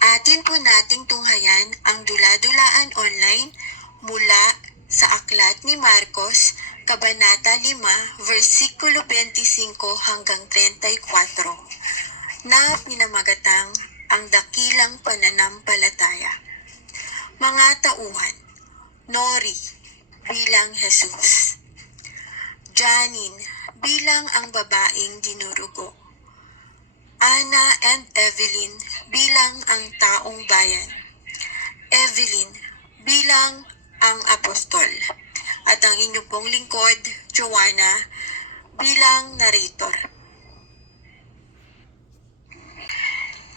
Atin po nating tunghayan ang Dula-Dulaan Online mula sa aklat ni Marcos, Kabanata 5, versikulo 25 hanggang 34, na pinamagatang ang dakilang pananampalataya. Mga tauhan, Nori bilang Jesus, Janine bilang ang babaeng dinurugo, Anna and Evelyn bilang ang taong bayan, Evelyn bilang ang apostol, at ang inyong pong lingkod, Joanna, bilang narrator.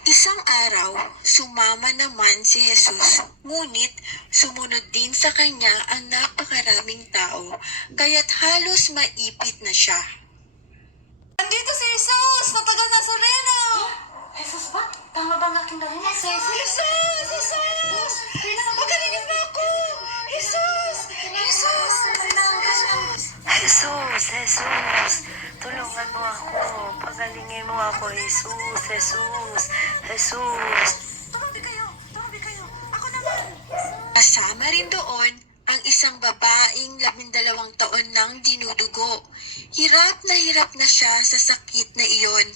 Isang araw, sumama naman si Jesus, ngunit sumunod din sa kanya ang napakaraming tao, kaya't halos maipit na siya. Nandito si Jesus na taga Nazareno! Jesus ba? Tama ba ang aking narinig? Jesus! Jesus! Magalingin mo ako! Jesus! Jesus! Jesus, tulungan mo ako. Pagalingin mo ako, Jesus. Tumabi kayo! Ako naman! Kasama rin doon ang isang babaeng 12 taon nang dinudugo. Hirap na siya sa sakit na iyon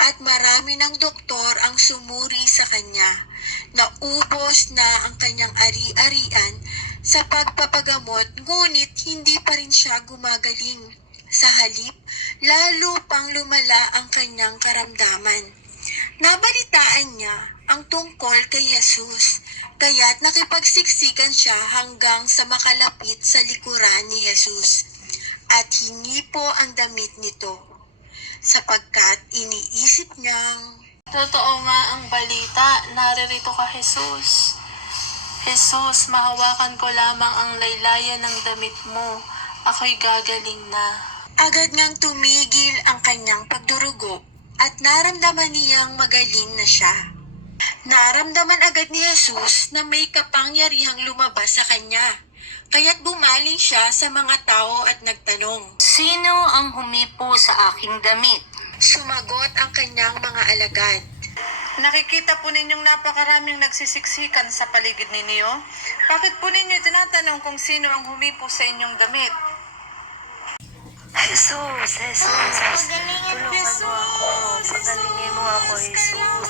at marami ng doktor ang sumuri sa kanya. Naubos na ang kanyang ari-arian sa pagpapagamot, ngunit hindi pa rin siya gumagaling. Sa halip, lalo pang lumala ang kanyang karamdaman. Nabalitaan niya ang tungkol kay Jesus, kaya't nakipagsiksikan siya hanggang sa makalapit sa likuran ni Jesus at hingi po ang damit nito, sapagkat iniisip niyang Totoo nga ang balita, naririto ka Jesus. Jesus, mahawakan ko lamang ang laylayan ng damit mo. Ako'y gagaling na. agad ngang tumigil ang kanyang pagdurugo at naramdaman niyang magaling na siya. Naramdaman agad ni Jesus na may kapangyarihang lumabas sa kanya, kaya't bumaling siya sa mga tao at nagtanong. Sino ang humipo sa aking damit? Sumagot ang kanyang mga alagad. Nakikita po ninyong napakaraming nagsisiksikan sa paligid ninyo. Bakit po ninyo tinatanong kung sino ang humipo sa inyong damit? Jesus, tulungan mo ako. Pagalingin mo ako, Jesus.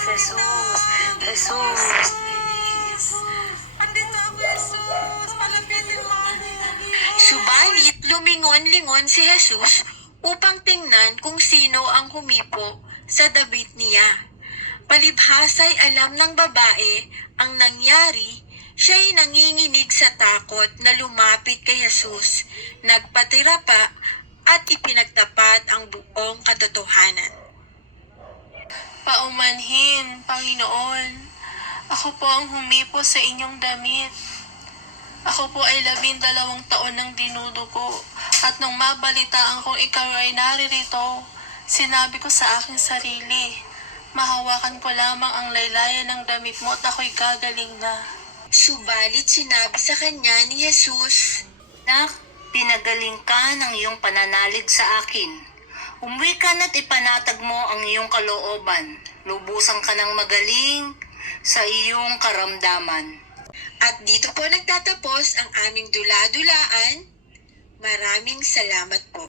Andito ako, Jesus! Palapitin mo ako! Subalit lumingon-lingon si Jesus upang tingnan kung sino ang humipo sa damit niya. Palibhasa'y alam ng babae ang nangyari, siya'y nanginginig sa takot na lumapit kay Jesus, nagpatira pa at ipinagtapat ang buong katotohanan. Paumanhin, Panginoon. Ako po ang humipo sa inyong damit. Ako po ay 12 taon ng dinudugo. At nung mabalitaan kong ikaw ay naririto, sinabi ko sa aking sarili, mahawakan ko lamang ang laylayan ng damit mo at ako'y gagaling na. Subalit sinabi sa kanya ni Jesus, Nak, pinagaling ka ng iyong pananalig sa akin. Umuwi ka na't ipanatag mo ang iyong kalooban. Lubusan ka ng magaling sa iyong karamdaman. at dito po nagtatapos ang aming dula-dulaan. Maraming salamat po.